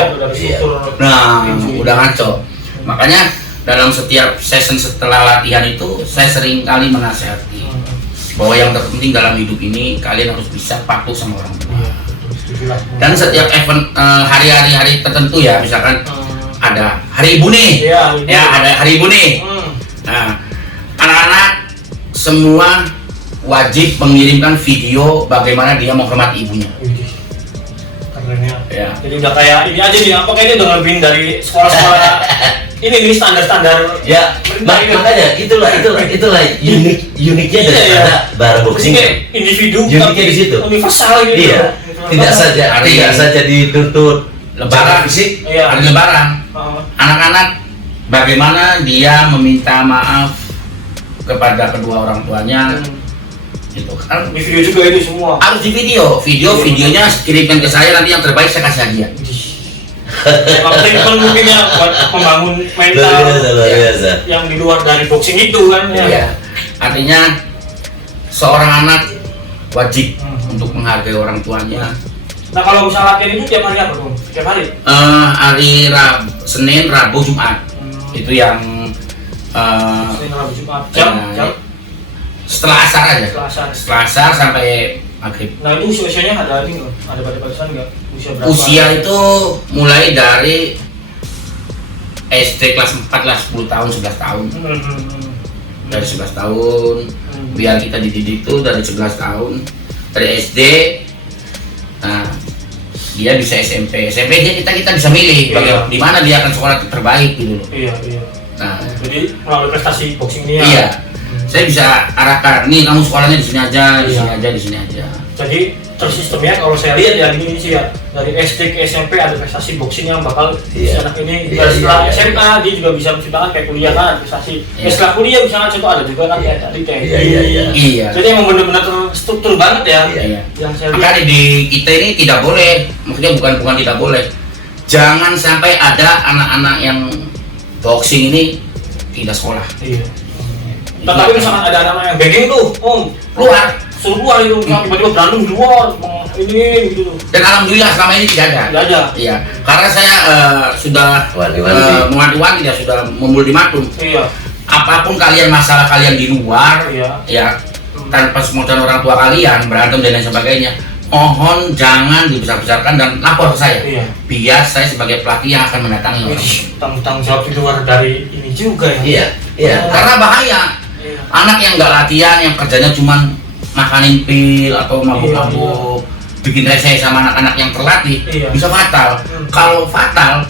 Nah, udah ngaco. Makanya dalam setiap session setelah latihan itu, saya sering kali menasihati bahwa yang terpenting dalam hidup ini kalian harus bisa patuh sama orang tua. Dan setiap event hari-hari tertentu ya, misalkan ada hari ibu nih, Iya, ibu. ya ada hari ibu nih. Nah, anak-anak semua wajib mengirimkan video bagaimana dia menghormati ibunya. Kerennya. Ya. Jadi udah kayak ini aja nih, apa kayaknya udah ngambilin dari sekolah-sekolah ini standar-standar. Ya, makanya itulah uniknya Iya, daripada bara boxing. Kayak individu Uniknya di situ. universal gitu. Iya. Tidak saja dituntut Lebaran fisik. Iya. hari lebaran, anak-anak bagaimana dia meminta maaf kepada kedua orang tuanya, gitu kan. Di video juga itu semua. Harus di videonya kirimkan ke saya, nanti yang terbaik saya kasih hadiah. Kalau treatment mungkin ya buat membangun mental Luar biasa. yang di luar dari boxing itu kan ya. Iya. Artinya seorang anak wajib untuk menghargai orang tuanya. Nah kalau misalnya latihan itu tiap hari apa tuh? Tiap hari? Hari Senin, Rabu, Jumat. Itu yang Senin, Rabu, Jumat. Jam? setelah asar aja. Setelah asar. Setelah asar sampai maghrib. Nah itu usianya ada ini nggak? Ada batasan nggak? Usia berapa? Usia itu mulai dari SD kelas 4 lah, 10 tahun, 11 tahun. Dari 11 tahun, biar kita dididik itu dari 11 tahun. Dari SD, nah dia bisa SMP dia kita bisa milih Iya. di mana dia akan sekolah terbaik gitu loh. Iya. Nah Jadi melalui prestasi boxing ini ya. Iya. Saya bisa arahkan, nih kamu sekolahnya di sini aja, di sini Iya. aja, di sini aja. Jadi tersistemnya kalau saya lihat ya ini sih ya, dari SD ke SMP ada prestasi boxing yang bakal si Iya. anak ini Iya, juga setelah iya, iya. SMA dia juga bisa menciptakan kayak kuliah kan prestasi. Iya. Setelah kuliah misalnya contoh ada juga kan kayak tadi TNI. Iya, iya, iya. Iya. Jadi emang benar-benar terstruktur banget ya. Iya. Yang saya lihat. Makanya di kita ini tidak boleh, maksudnya bukan tidak boleh. Jangan sampai ada anak-anak yang boxing ini tidak sekolah. Iya. Tetapi misalkan ada anak-anak yang begging tuh, Keluar. suruh keluar itu, tiba-tiba berantem di luar, ini gitu. Dan alhamdulillah selama ini tidak ada. Tidak ada. Iya, karena saya sudah Wanti-wanti. mewanti-wanti ya, sudah memultimatum. Iya. Apapun kalian masalah kalian di luar, Iya. ya tanpa sepengetahuan orang tua kalian berantem dan lain sebagainya, mohon jangan dibesar-besarkan dan lapor ke saya. Iya. Biar saya sebagai pelatih yang akan mendatangi orang. Tanggung jawab di luar dari ini juga ya. Iya, iya. Karena bahaya. Iya. Anak yang nggak latihan, yang kerjanya cuman makanin pil atau mabuk-mabuk, bikin rese sama anak-anak yang terlatih, Iya. bisa fatal. Kalau fatal,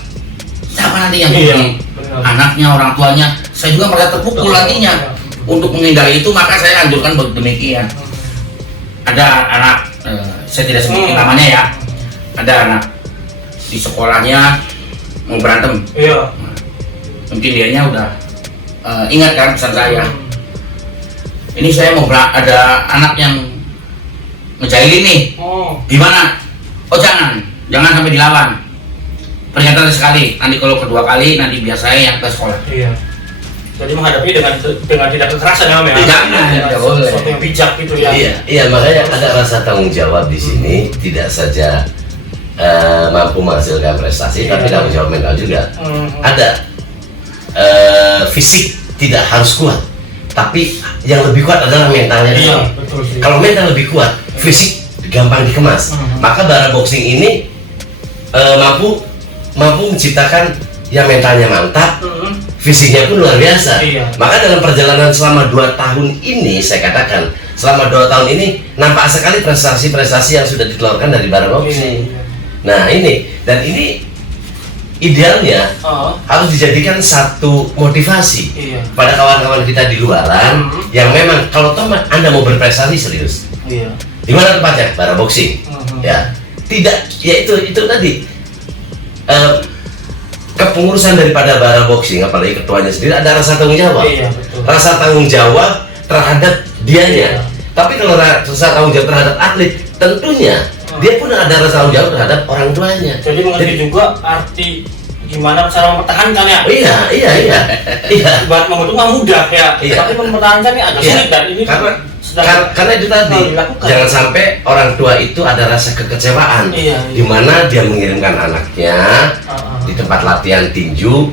siapa nanti yang Iya, rugi? benar. Anaknya, orang tuanya. Saya juga merasa terpukul Betul. nantinya. Iya. Untuk menghindari itu, maka saya anjurkan demikian. Ada anak, saya tidak sebutin namanya ya. Ada anak di sekolahnya mau berantem. Iya. Mungkin dianya udah ingat kan pesan saya. Ini saya mau ada anak yang ngejailin nih. Oh. Gimana? Oh jangan sampai dilawan. Peringatan sekali. Nanti kalau kedua kali nanti biasanya yang ke sekolah. Iya. Jadi menghadapi dengan tidak kekerasan ya, Om ya. Jangan, tidak boleh. Sesuatu yang bijak gitu ya. Iya, iya, makanya ada rasa tanggung jawab di sini, tidak saja mampu menghasilkan prestasi, Iya. tapi tanggung jawab mental juga. Ada fisik tidak harus kuat, tapi yang lebih kuat adalah mentalnya. Iya, betul sih. Kalau mental lebih kuat, fisik gampang dikemas. Maka bara boxing ini mampu menciptakan yang mentalnya mantap, fisiknya pun luar biasa. Iya. Maka dalam perjalanan selama 2 tahun ini, saya katakan selama 2 tahun ini nampak sekali prestasi-prestasi yang sudah dikeluarkan dari bara boxing. Iya. Nah ini, dan ini idealnya Oh. harus dijadikan satu motivasi Iya. pada kawan-kawan kita di luaran yang memang kalau toh Anda mau berprestasi serius, Iya. di mana tempatnya? Bara boxing. Ya, tidak, ya itu tadi kepengurusan daripada bara boxing, apalagi ketuanya sendiri ada rasa tanggung jawab. Iya, betul. Rasa tanggung jawab terhadap dianya. Iya. Tapi kalau rasa tanggung jawab terhadap atlet, tentunya dia pun ada rasa tanggung jawab terhadap orang tuanya. Jadi mengerti juga arti gimana cara mempertahankan ya. Iya. Buat membentuk mah mudah ya, Iya. tapi mempertahankan ini agak Iya. sulit dan ini Karena itu tadi, dilakukan. jangan sampai orang tua itu ada rasa kekecewaan, Iya. di mana dia mengirimkan anaknya di tempat latihan tinju,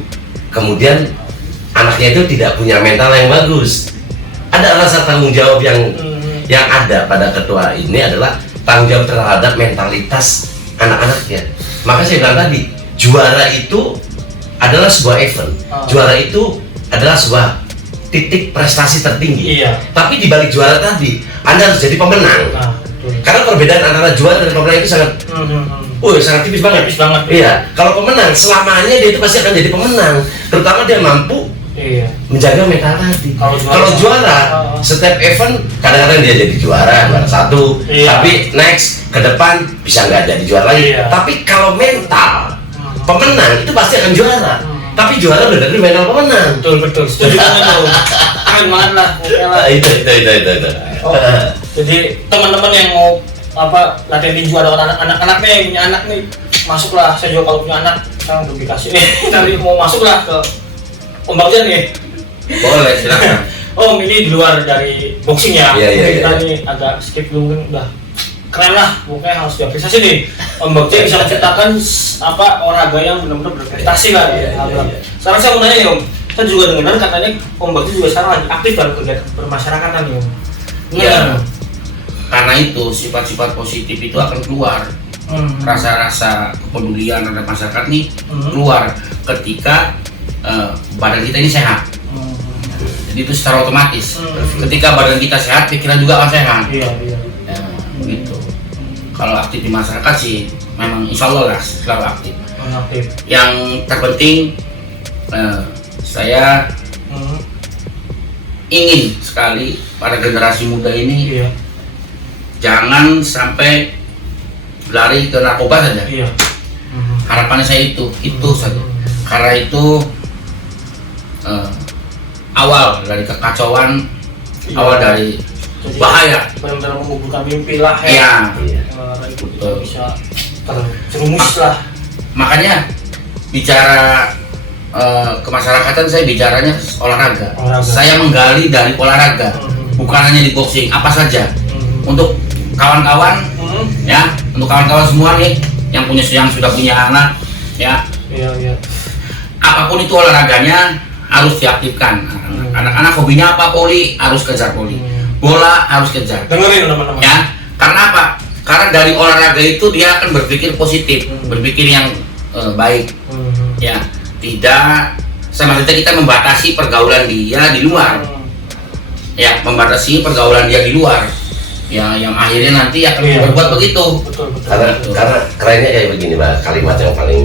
kemudian anaknya itu tidak punya mental yang bagus. Ada rasa tanggung jawab yang ada pada ketua ini adalah tanggung jawab terhadap mentalitas anak-anaknya. Maka saya bilang tadi, juara itu adalah sebuah event, juara itu adalah sebuah titik prestasi tertinggi. Iya. Tapi di balik juara tadi, Anda harus jadi pemenang. Nah, betul. Karena perbedaan antara juara dan pemenang itu sangat, sangat tipis banget. Tipis banget. Iya. Kalau pemenang, selamanya dia itu pasti akan jadi pemenang. Terutama dia mampu Iya. menjaga mental tadi. Kalau Juara, setiap event kadang-kadang dia jadi juara satu, Iya. tapi next ke depan bisa nggak jadi juara lagi. Iya. Tapi kalau mental pemenang itu pasti akan juara. Tapi juara benar dari mental pemenang. Betul. Setuju banget tuh. Keren banget lah. Oke lah. Itu. Oh, jadi teman-teman yang mau latihan tinju ada anak-anaknya yang punya anak nih, masuklah. Saya juga kalau punya anak, saya udah dikasih nih. Nanti mau masuklah ke Om Bagja nih. Boleh, silakan. Om, ini di luar dari boxing ya. Iya. Kita nih agak skip dulu kan udah keren lah, pokoknya harus diapresiasi nih. Om Bagja bisa menciptakan olahraga yang benar-benar berprestasi lah. Iya. Sekarang saya mau nanya nih Om, saya juga dengar katanya Om Bagja juga sekarang lagi aktif dalam kegiatan bermasyarakatan nih Om. Iya. Karena itu sifat-sifat positif itu akan keluar. Rasa-rasa kepedulian terhadap masyarakat nih keluar ketika badan kita ini sehat. Jadi itu secara otomatis. Ketika badan kita sehat, pikiran juga akan sehat. Iya. Ya, gitu. Kalau aktif di masyarakat sih, memang insya Allah lah selalu aktif. Aktif. Yang terpenting saya ingin sekali para generasi muda ini Iya. jangan sampai lari ke narkoba saja. Iya. Harapannya saya itu saja. Karena itu awal dari kekacauan, Iya. awal dari Jadi, bahaya. benar-benar mengumpulkan mimpi lah Ya, Iya. Itu bisa terjerumus lah. makanya bicara kemasyarakatan saya bicaranya olahraga. Olahraga. Saya menggali dari olahraga, bukan hanya di boxing, apa saja. Untuk kawan-kawan ya, untuk kawan-kawan semua nih yang sudah punya anak ya, Iya. apapun itu olahraganya harus diaktifkan. Anak-anak hobinya apa, poli, harus kejar poli. Bola harus kejar. Dengerin teman-teman. Ya, karena apa? Karena dari olahraga itu dia akan berpikir positif, berpikir yang baik. Ya, tidak sama saja kita membatasi pergaulan dia di luar. Ya, membatasi pergaulan dia di luar. Ya, yang akhirnya nanti akan Iya. berbuat begitu. Betul. Karena kerennya kayak begini Mbak, kalimat yang paling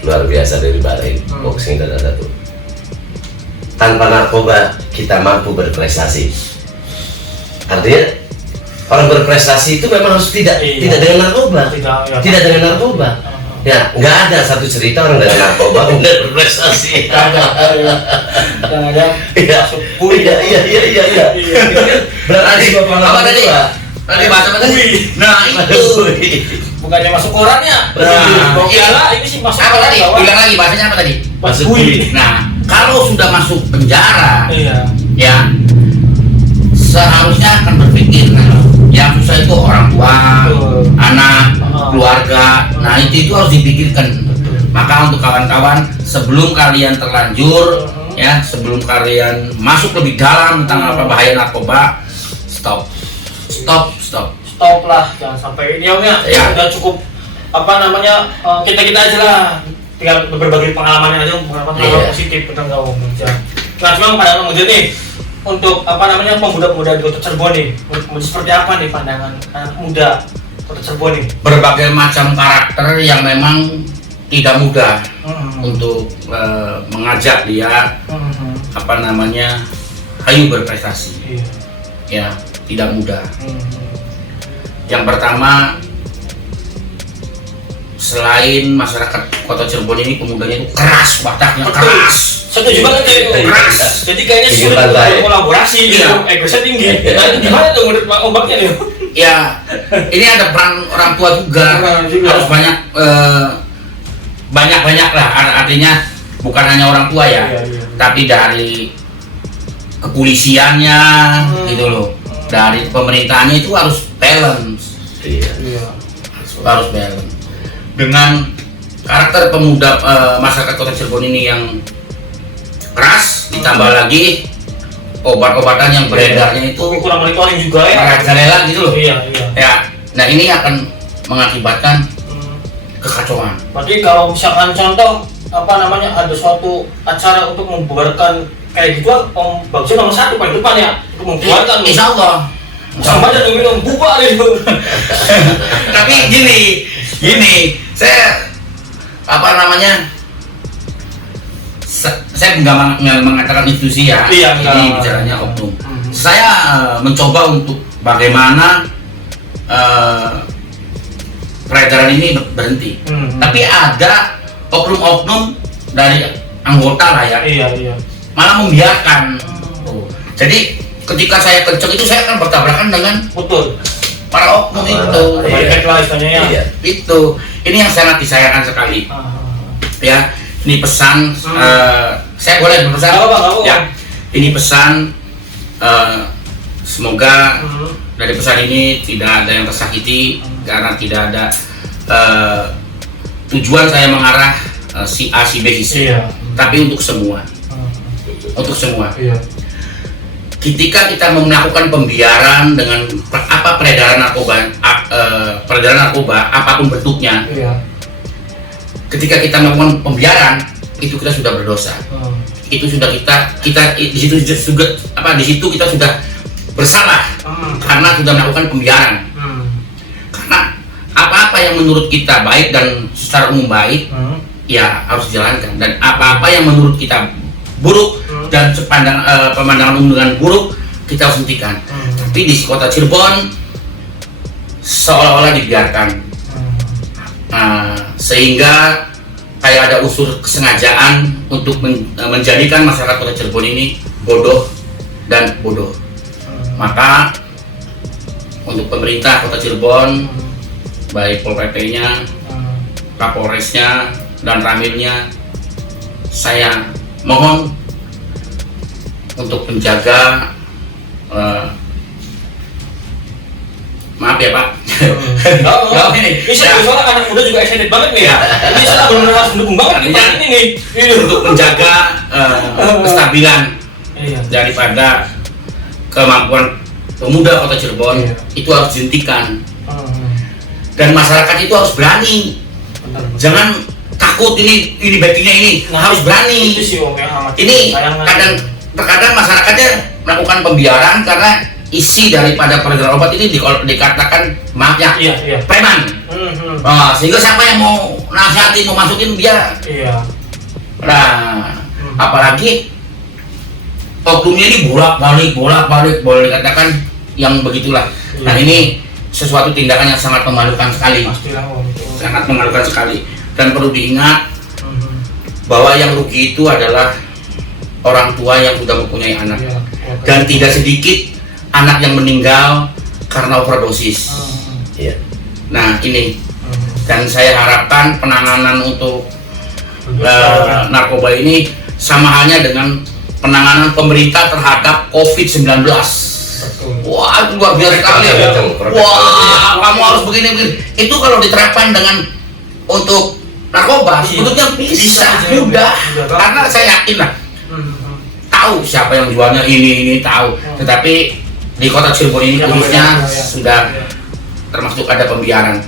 luar biasa dari Bareng boxing dan ada tuh. Tanpa narkoba kita mampu berprestasi. Artinya orang berprestasi itu memang harus tidak dengan narkoba. Tidak dengan narkoba. Ya, nggak ada satu cerita orang dengan narkoba kemudian berprestasi. Ada Iya. Iya. Berarti Apa tadi? Tadi bahasa apa tadi? Nah, itu. bukannya masuk korannya. Nah, Iyalah, ini sih masuk Apa koran tadi? bahwa Bilang lagi bahasanya apa tadi? masuk bui. Nah, kalau sudah masuk penjara, Iya. ya seharusnya akan berpikir, nah, yang susah itu orang tua, Betul. anak, keluarga. Nah, itu harus dipikirkan. Maka untuk kawan-kawan, sebelum kalian terlanjur, ya, sebelum kalian masuk lebih dalam tentang apa bahaya narkoba, stop. Stop lah, jangan sampai ini Om ya. Ya. Udah cukup kita aja lah. Tinggal berbagi pengalamannya aja, pengalaman Iya. positif tentang Om Muja. Nah, cuma pada Om Muja nih, untuk pemuda-pemuda di Kota Cirebon nih, seperti apa nih pandangan anak muda Kota Cirebon nih? Berbagai macam karakter yang memang tidak mudah untuk mengajak dia ayo berprestasi. Iya. Ya, tidak mudah. Yang pertama, selain masyarakat Kota Cirebon ini pemudanya itu keras, wataknya keras. Setuju banget ya, Keras. Jadi kayaknya Bikin sulit pantai. untuk kolaborasi, Iya. egosnya tinggi. Nah, itu gimana tuh menurut Pak Ombaknya nih? Ya, ini ada peran orang tua juga. Orang juga. Harus banyak lah. Artinya bukan hanya orang tua ya, Iya. tapi dari kepolisiannya gitu loh, dari pemerintahannya itu harus balance. Iya. Harus balance dengan karakter pemuda masyarakat Kota Cirebon ini yang keras, ditambah lagi obat-obatan yang beredarnya itu Tapi kurang monitoring juga ya. merajalela gitu loh. Iya. Ya, nah ini akan mengakibatkan kekacauan. Berarti kalau misalkan contoh ada suatu acara untuk membubarkan kayak gitu, Om Bagusnya nomor satu paling depan ya untuk membubarkan. Insya Allah. Sama aja minum bubar itu. Tapi gini, saya saya nggak mengatakan institusi ya. Iya, ini enggak. bicaranya oknum. Saya mencoba untuk bagaimana peredaran ini berhenti. Tapi ada oknum-oknum dari anggota lah ya, Iya. malah membiarkan. Jadi ketika saya kenceng itu saya akan bertabrakan dengan Betul. para oknum itu. Kebaikan lah istilahnya ya. Iya. Itu ini yang sangat disayangkan sekali. Ya, ini pesan saya boleh berpesan? Nggak apa-apa. Ya, ini pesan semoga dari pesan ini tidak ada yang tersakiti karena tidak ada tujuan saya mengarah si A, si B, si C. Iya. Tapi untuk semua. Untuk semua. Iya. Ketika kita melakukan pembiaran dengan peredaran narkoba apapun bentuknya, Iya. ketika kita melakukan pembiaran itu kita sudah berdosa. Itu sudah kita di situ kita sudah bersalah karena sudah melakukan pembiaran. Karena apa-apa yang menurut kita baik dan secara umum baik ya harus dijalankan, dan apa-apa yang menurut kita buruk dan pemandangan umum dengan buruk kita harus hentikan. Tapi di kota Cirebon seolah-olah dibiarkan, sehingga kayak ada unsur kesengajaan untuk menjadikan masyarakat kota Cirebon ini bodoh dan bodoh. Maka untuk pemerintah kota Cirebon, baik Pol PP-nya, Kapolresnya, dan Ramilnya, saya mohon untuk menjaga, maaf ya Pak. Ini soalnya anak muda juga excited banget nih ya. Ini saya benar-benar harus mendukung banget ini nih. Untuk menjaga kestabilan daripada kemampuan pemuda kota Cirebon, itu harus dihentikan. Dan masyarakat itu harus berani. Jangan takut ini backingnya ini, harus berani. Ini terkadang masyarakatnya melakukan pembiaran karena isi daripada peredaran obat ini dikatakan, maaf ya, preman. Sehingga siapa yang mau nasihatin, mau masukin dia. Nah, apalagi oknumnya ini bolak-balik, boleh dikatakan yang begitulah. Nah, ini sesuatu tindakan yang sangat memalukan sekali. Sangat memalukan sekali. Dan perlu diingat bahwa yang rugi itu adalah orang tua yang sudah mempunyai anak. Dan tidak sedikit anak yang meninggal karena overdosis. Nah, ini. Dan saya harapkan penanganan untuk narkoba ini sama halnya dengan penanganan pemerintah terhadap COVID-19. Wah, itu luar biasa sekali ya. Wah, kamu harus begini. Itu kalau diterapkan dengan untuk narkoba, sebetulnya bisa mudah. Karena saya yakin lah, tahu siapa yang jualnya ini tahu. Tetapi di kota Cirebon ini khususnya sudah termasuk ada pembiaran.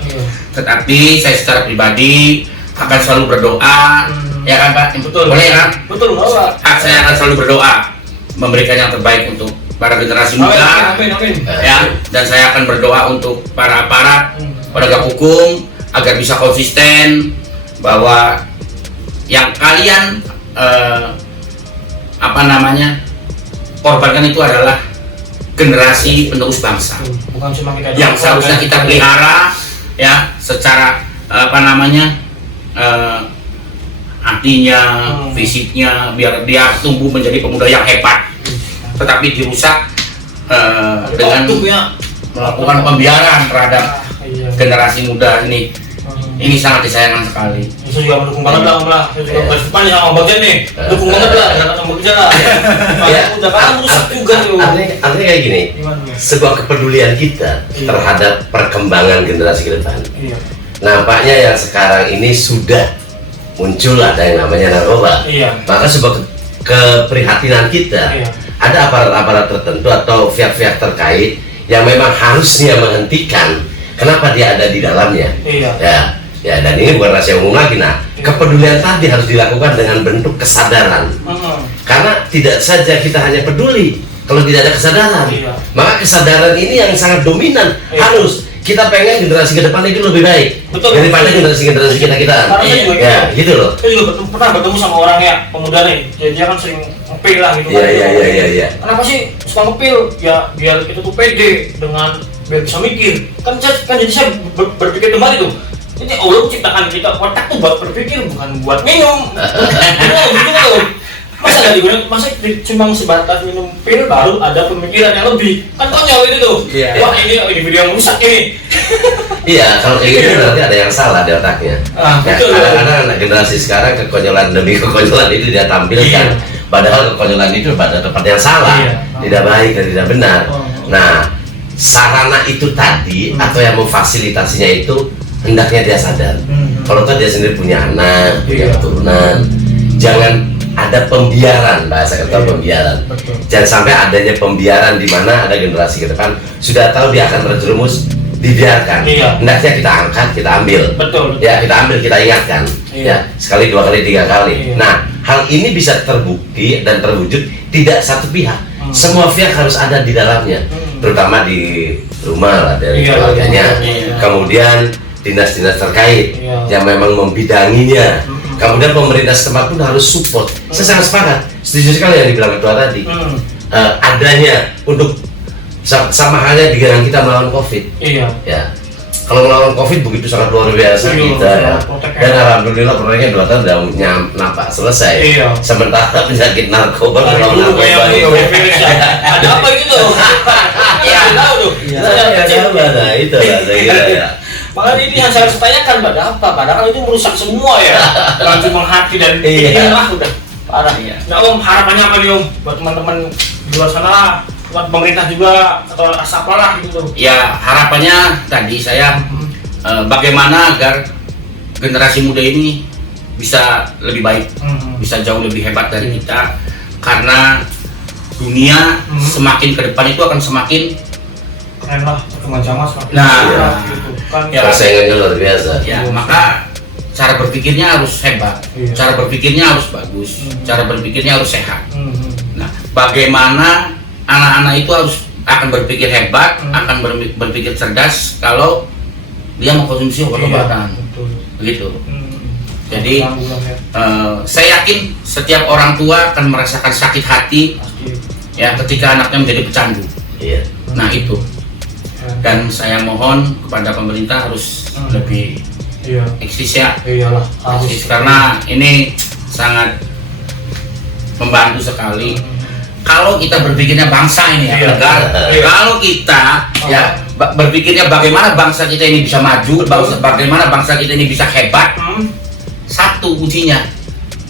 Tetapi saya secara pribadi akan selalu berdoa, ya kan Pak? Betul. Boleh kan? Betul. Saya akan selalu berdoa memberikan yang terbaik untuk para generasi muda. Amin. Ya, dan saya akan berdoa untuk para aparat penegak hukum agar bisa konsisten bahwa yang kalian korbankan itu adalah generasi penerus bangsa. Bukan cuma kita yang seharusnya kita pelihara ya secara hatinya, fisiknya, biar dia tumbuh menjadi pemuda yang hebat. Tetapi dirusak dengan melakukan pembiaran terhadap generasi muda ini. Ini sangat disayangkan sekali. Saya juga mendukung banget lah, saya juga garis depan sama bagian nih, dukung banget lah, jangan sama kerja lah. Udah kan rusak juga tuh. Artinya kayak gini, sebuah kepedulian kita terhadap perkembangan generasi ke depan. Nampaknya yang sekarang ini sudah muncul ada yang namanya narkoba. Maka sebuah keprihatinan kita, ada aparat-aparat tertentu atau pihak-pihak terkait yang memang harusnya menghentikan kenapa dia ada di dalamnya. Ya, dan ini bukan rahasia umum lagi. Nah, kepedulian tadi harus dilakukan dengan bentuk kesadaran. Karena tidak saja kita hanya peduli kalau tidak ada kesadaran. Maka kesadaran ini yang sangat dominan. Harus kita pengen generasi ke depan itu lebih baik daripada generasi kita. Ya, gitu loh. Saya juga pernah bertemu sama orang ya, pemuda nih. Dia kan sering ngepil lah gitu. Iya. Kenapa sih suka ngepil? Ya biar kita tuh pede dengan biar bisa mikir. Kan jadi saya berpikir kembali tuh. Ini Allah ciptakan kita otak tuh buat berpikir, bukan buat minum. Masa nggak digunakan? Masa cuma sebatas minum pil baru ada pemikiran yang lebih? Kan konyol itu tuh. Wah ini video yang rusak ini. Iya, kalau kayak gitu berarti ada yang salah di otaknya. Kadang-kadang anak generasi sekarang kekonyolan demi kekonyolan itu dia tampilkan. Padahal kekonyolan itu pada tempat yang salah, tidak baik dan tidak benar. Nah, sarana itu tadi atau yang memfasilitasinya itu hendaknya dia sadar. Kalau dia sendiri punya anak, punya keturunan, jangan ada pembiaran, bahasa kata pembiaran. Jangan sampai adanya pembiaran di mana ada generasi ke depan sudah tahu dia akan terjerumus, dibiarkan. Hendaknya kita angkat, kita ambil. Ya, kita ambil, kita ingatkan. Ya, sekali, dua kali, tiga kali. Nah, hal ini bisa terbukti dan terwujud tidak satu pihak. Semua pihak harus ada di dalamnya, terutama di rumah lah dari keluarganya. Kemudian dinas-dinas terkait Iya. yang memang membidanginya. Kemudian pemerintah setempat pun harus support. Saya sangat sepakat, setuju sekali yang dibilang ketua tadi. Adanya untuk sama halnya dengan kita melawan COVID. Iya. Ya, kalau melawan COVID begitu sangat luar biasa Iya, kita ya. protek- Dan alhamdulillah proyeknya 2 tahun udah nampak selesai. Iya. Sementara penyakit narkoba Dari melawan dulu narkoba kayak itu. virus ya. Ada apa gitu? Iya, tahu tuh. Saya kecil. Nah, itu lah saya kira ya. Makanya ini yang saya harus tanyakan, ada apa? Padahal itu merusak semua ya. Bukan cuma hati dan Iya. pikiran lah udah parah. Iya. Nah Om, harapannya apa nih Om? Buat teman-teman di luar sana, buat pemerintah juga atau apalah gitu tuh. Ya harapannya tadi saya bagaimana agar generasi muda ini bisa lebih baik, bisa jauh lebih hebat dari kita, karena dunia semakin ke depan itu akan semakin Keren lah, perkembangan zaman semakin Nah, cepat gitu kan. ya. Persaingannya luar biasa. ya, maka cara berpikirnya harus hebat, Iya. cara berpikirnya harus bagus, cara berpikirnya harus sehat. Mhm. Nah, bagaimana anak-anak itu akan berpikir hebat, akan berpikir cerdas kalau dia mengkonsumsi obat-obatan, Iya, betul. begitu. Mhm. Jadi Bulan-bulan ya, saya yakin setiap orang tua akan merasakan sakit hati pasti. ya ketika anaknya menjadi pecandu. Iya. Nah itu, dan saya mohon kepada pemerintah harus lebih Iya, eksis ya, iyalah harus. eksis, karena ini sangat membantu sekali. Kalau kita berpikirnya bangsa ini ya, Iya. negara. Iya. Kalau kita ya berpikirnya bagaimana bangsa kita ini bisa maju, bagaimana bangsa kita ini bisa hebat. Satu kuncinya,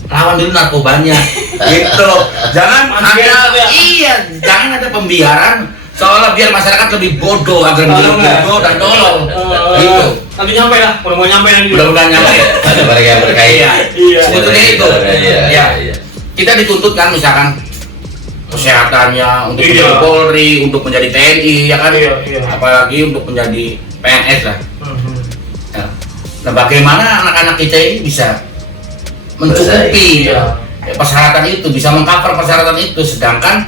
lawan dulu narkobanya. Gitu. Jangan Masukin ada itu ya. iya, jangan ada pembiaran seolah biar masyarakat lebih bodoh agar menjadi bodoh dan tolol. Gitu. Nanti nyampe lah, mudah-mudahan nyampe nanti. Mudah-mudahan nyampe. Ada mereka yang berkait. Iya. Iya. Sebetulnya itu. Iya. Ya. Iya. Kita dituntut kan misalkan kesehatannya untuk Iya. menjadi Polri, untuk menjadi TNI ya kan, Iya, iya. apalagi untuk menjadi PNS lah. Mhm. Ya. Nah, bagaimana anak-anak kita ini bisa mencukupi Iya. persyaratan itu, bisa mengcover persyaratan itu, sedangkan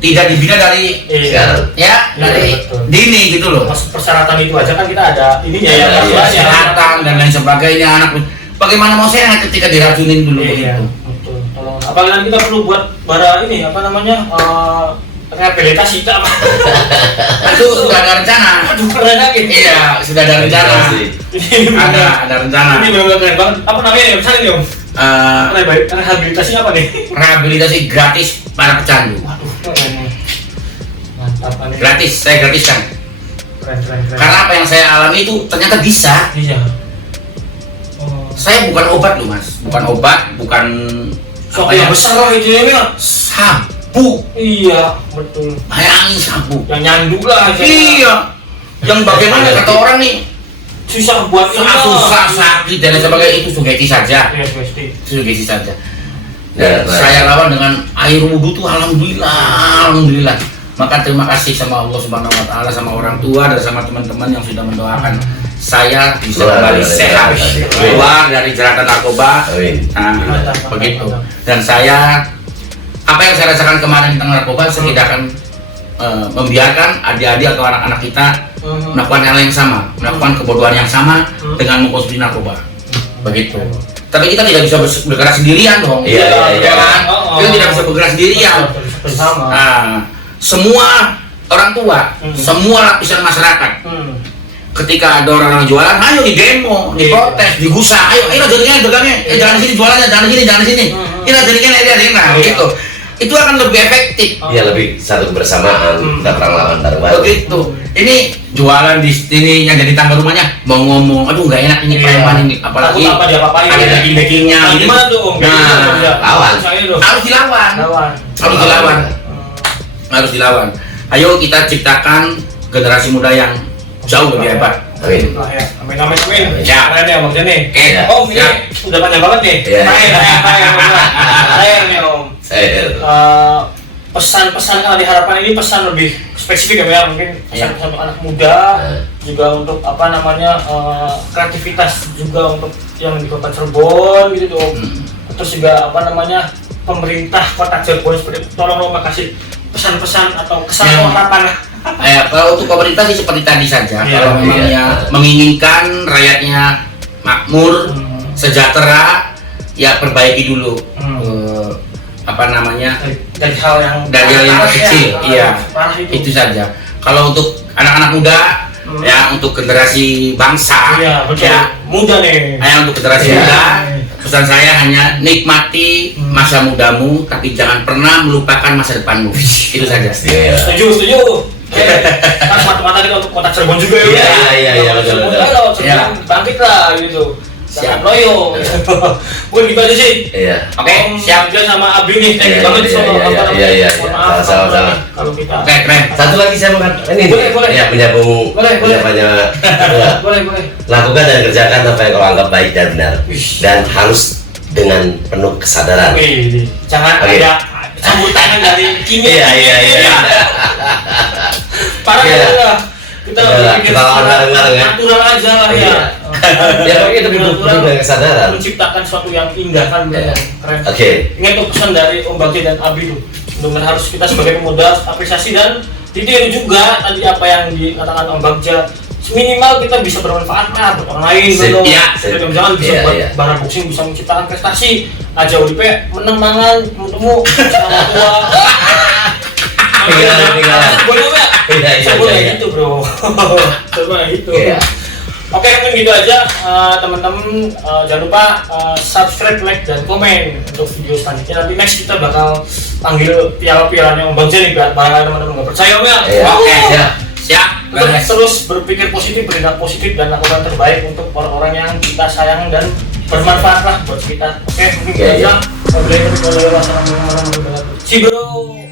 tidak dibina dari Sekarang. ya Iya, dari betul. dini gitu loh. Persyaratan itu aja kan kita ada ininya ya, Iya, peraturannya. Kesehatan dan lain sebagainya, anak bagaimana mau sehat ketika diracunin dulu Iya, begitu. betul. Tolong. Apalagi nanti kita perlu buat bara ini apa namanya? Rehabilitasi kita apa? Itu sudah ada rencana. Aduh, keren lagi. Iya, sudah ada rencana. Ini Ada rencana. Ini benar-benar keren banget. Apa namanya ya? Misalnya nih Om. Rehabilitasi apa nih? Rehabilitasi gratis para pecandu. Waduh, keren nih. Mantap nih. Gratis, saya gratiskan. Keren. Karena apa yang saya alami itu ternyata bisa. Iya. Oh. Saya bukan obat loh mas, bukan obat, bukan Sok apa yang ya, besar lah itu ya. sabu, Iya, betul. bayangin sabu. Yang nyanduk lah. Iya, yang bagaimana kata orang nih, Susah buat susah, sakit dan lain sebagainya, itu sugesti saja, Iya, pasti. itu sugesti saja. Ya, Dan saya lawan dengan air wudhu tuh alhamdulillah. Maka terima kasih sama Allah Subhanahu Wa Taala, sama orang tua dan sama teman-teman yang sudah mendoakan saya bisa Keluar kembali dari sehat, narkoba. keluar dari jeratan narkoba. Amin. Nah, begitu. Dan saya apa yang saya rasakan kemarin tentang narkoba, saya tidak akan membiarkan adik-adik atau anak-anak kita melakukan hal yang sama, melakukan kebodohan yang sama dengan mengkonsumsi narkoba. Begitu. Tapi kita tidak bisa bergerak sendirian dong. Iya. Kan? Kita tidak bisa bergerak sendirian. Bersama. Nah, semua orang tua, semua lapisan masyarakat, ketika ada orang yang jualan, ayo di demo, di protes, digusah, ayo jadinya dagangnya, jangan di sini jualannya, jangan di sini, ini jadinya nah gitu. Itu akan lebih efektif. Ya lebih satu kebersamaan, kita perang lawan narkoba. Begitu. Ini jualan di sini yang jadi tangga rumahnya mau ngomong, aduh nggak enak ini preman ini, apalagi Takut apa dia apa-apain ada ya. backing-backingnya. Nah, gitu. gimana tuh Om? Nah, lawan. harus dilawan. Harus dilawan. Harus dilawan. Ayo kita ciptakan generasi muda yang jauh lebih hebat. Amin. Amin. Ya. Keren ya Om Jani. Oke. Om ini Siap. udah panjang banget nih. Iya. Keren nih Om. Pesan-pesan yang diharapkan ini pesan lebih spesifik ya, mungkin pesan-pesan untuk anak muda, juga untuk apa namanya kreativitas juga untuk yang di kota Cirebon gitu tuh. Terus juga apa namanya pemerintah kota Cirebon seperti itu. Tolong kasih pesan-pesan atau kesan atau harapan lah Kalau untuk pemerintah sih seperti tadi saja. Iya, Kalau memang iya. ya menginginkan rakyatnya makmur, sejahtera, ya perbaiki dulu apa namanya dari hal yang hal kecil, iya parah itu saja. Kalau untuk anak-anak muda, ya untuk generasi bangsa, Iya, betul. ya Muda nih. untuk generasi Iya. muda, pesan saya hanya nikmati masa mudamu, tapi jangan pernah melupakan masa depanmu. Itu saja. Iya. Setuju. Kan mata-mata kita untuk kota Cirebon juga ya. Iya, betul. Iya. Bangkit lah gitu. Siap. Jangan loyo. Mungkin gitu aja sih. Iya. Oke, siap. Juga sama Abi nih. Iya, Banget iya, sama iya, apa namanya. iya, iya. Mohon maaf Sama-sama. kalau kita. Oke, keren. Satu lagi saya mau ini Boleh. ya penyambung Boleh. banyak Boleh. lakukan dan kerjakan apa yang kau anggap baik dan benar Wish. dan harus dengan penuh kesadaran. Wih, jangan Oke. ada sambutan dari kimia. Iya. Parah Iya. ya. Kita Iya, bikin kita lawan bareng-bareng ya. natural aja lah ya. Iya. Ya pokoknya itu penuh dengan kesadaran. Menciptakan sesuatu yang indah kan Iya. keren. Oke. Ingat tuh pesan dari Om Bagja dan Abi tuh. Benar harus kita sebagai pemuda apresiasi dan ditiru juga tadi apa yang dikatakan Om Bagja. Minimal kita bisa bermanfaat lah buat orang lain Sip, gitu. iya, sip. Misalkan bisa Iya, buat iya. bara boxing bisa menciptakan prestasi. Aja UDP menang mangan temu sama tua. Tinggalan. Boleh nggak? Iya. Boleh gitu bro. Coba gitu. Iya. Oke, mungkin gitu aja teman-teman. Jangan lupa subscribe, like, dan komen untuk video selanjutnya. Nanti next kita bakal panggil piala-pialanya Om Bagja nih biar teman-teman nggak percaya Om ya. Iya. Oke, Siap. siap. Untuk Beres. terus berpikir positif, bertindak positif, dan lakukan terbaik untuk orang-orang yang kita sayang dan bermanfaat lah buat kita. Oke, mungkin gitu Iya, aja. Wassalamualaikum warahmatullahi wabarakatuh. Si bro.